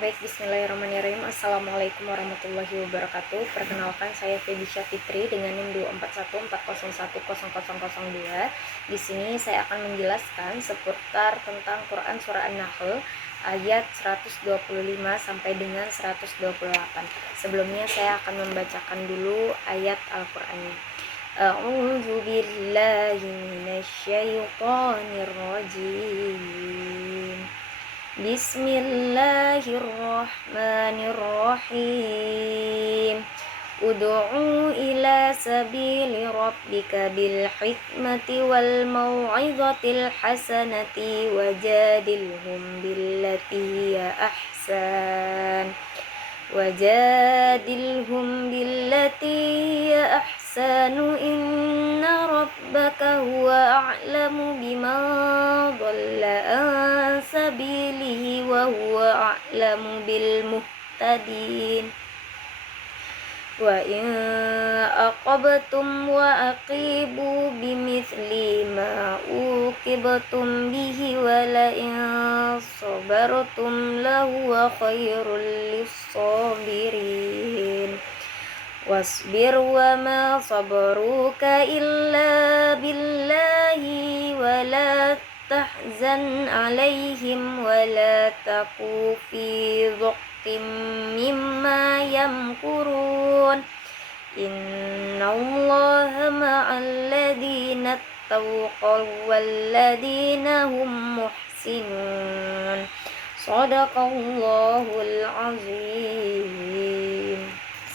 Baik, bismillahirrahmanirrahim. Assalamualaikum warahmatullahi wabarakatuh. Perkenalkan, saya Febisha Fitri dengan NIM 24140100002. Di sini saya akan menjelaskan seputar tentang Quran surah An-Nahl ayat 125 sampai dengan 128. Sebelumnya saya akan membacakan dulu ayat Al-Qur'annya. A'udzu billahi minasyaitonir rajim. Bismillahirrahmanirrahim. Ud'u ila sabili rabbika bil hikmati wal mau'izatil hasanati wajadilhum billati hiya ahsan. Inna rabbaka huwa a'lamu biman dhalla an sabilihi wa huwa a'lamu bil muhtadin. Wa in aqabtum wa aqibu bimithli ma uqibtum bihi wa la in sabartum lahuwa khairul lis-sabirin. Wasbir wa ma sabruka illa billahi wa la tahzan alaihim wa la taku fi dhaqim mimma yamkurun. Innallaha ma'al ladina taqaw wal ladina hum muhsinun. Shadaqallahul azim.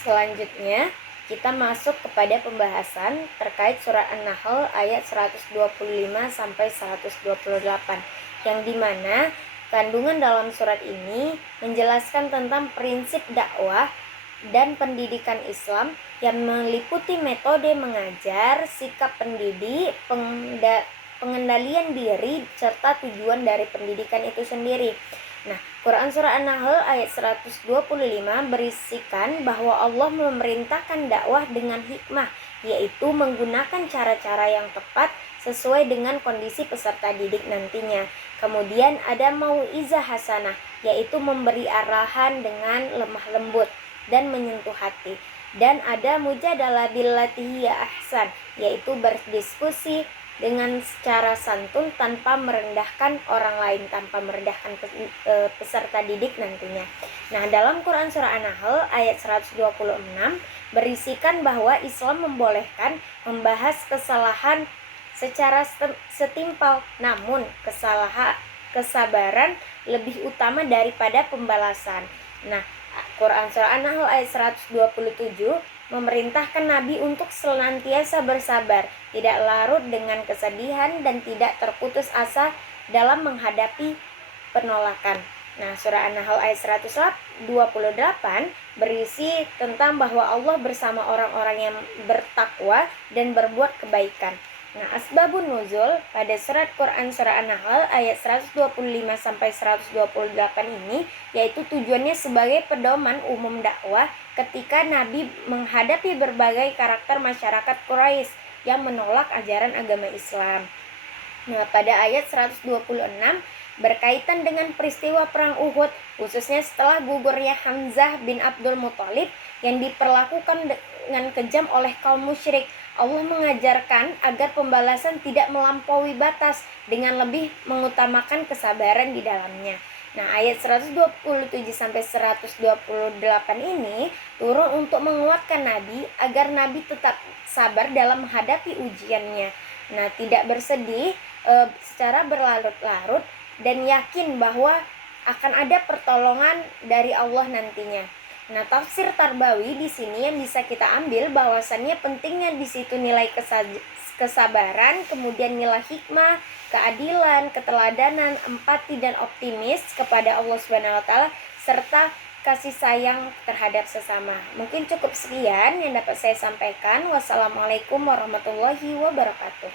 Selanjutnya kita masuk kepada pembahasan terkait surah An-Nahl ayat 125 sampai 128, yang dimana kandungan dalam surat ini menjelaskan tentang prinsip dakwah dan pendidikan Islam yang meliputi metode mengajar, sikap pendidik, pengendalian diri, serta tujuan dari pendidikan itu sendiri. Nah, Quran surah An-Nahl ayat 125 berisikan bahwa Allah memerintahkan dakwah dengan hikmah, yaitu menggunakan cara-cara yang tepat sesuai dengan kondisi peserta didik nantinya. Kemudian ada mau'izah hasanah, yaitu memberi arahan dengan lemah lembut dan menyentuh hati. Dan ada mujadalah billati hiya ahsan, yaitu berdiskusi dengan secara santun tanpa merendahkan orang lain, tanpa merendahkan peserta didik nantinya. Nah, dalam Quran surah An-Nahl ayat 126 berisikan bahwa Islam membolehkan membahas kesalahan secara setimpal, namun kesabaran lebih utama daripada pembalasan. Nah, Quran surah An-Nahl ayat 127 memerintahkan Nabi untuk senantiasa bersabar, tidak larut dengan kesedihan dan tidak terputus asa dalam menghadapi penolakan. Nah, surah An-Nahl ayat 128 berisi tentang bahwa Allah bersama orang-orang yang bertakwa dan berbuat kebaikan. Nah, asbabun nuzul pada surat Quran surah An-Nahl ayat 125 sampai 128 ini yaitu tujuannya sebagai pedoman umum dakwah ketika Nabi menghadapi berbagai karakter masyarakat Quraisy yang menolak ajaran agama Islam. Nah, pada ayat 126 berkaitan dengan peristiwa perang Uhud, khususnya setelah gugurnya Hamzah bin Abdul Muthalib yang diperlakukan dengan kejam oleh kaum musyrik. Allah mengajarkan agar pembalasan tidak melampaui batas dengan lebih mengutamakan kesabaran di dalamnya. Nah, ayat 127 sampai 128 ini turun untuk menguatkan Nabi agar Nabi tetap sabar dalam menghadapi ujiannya. Nah, tidak bersedih secara berlarut-larut dan yakin bahwa akan ada pertolongan dari Allah nantinya. Nah, tafsir Tarbawi di sini yang bisa kita ambil bahwasannya pentingnya di situ nilai kesabaran, kemudian nilai hikmah, keadilan, keteladanan, empati dan optimis kepada Allah Subhanahu wa taala serta kasih sayang terhadap sesama. Mungkin cukup sekian yang dapat saya sampaikan. Wassalamualaikum warahmatullahi wabarakatuh.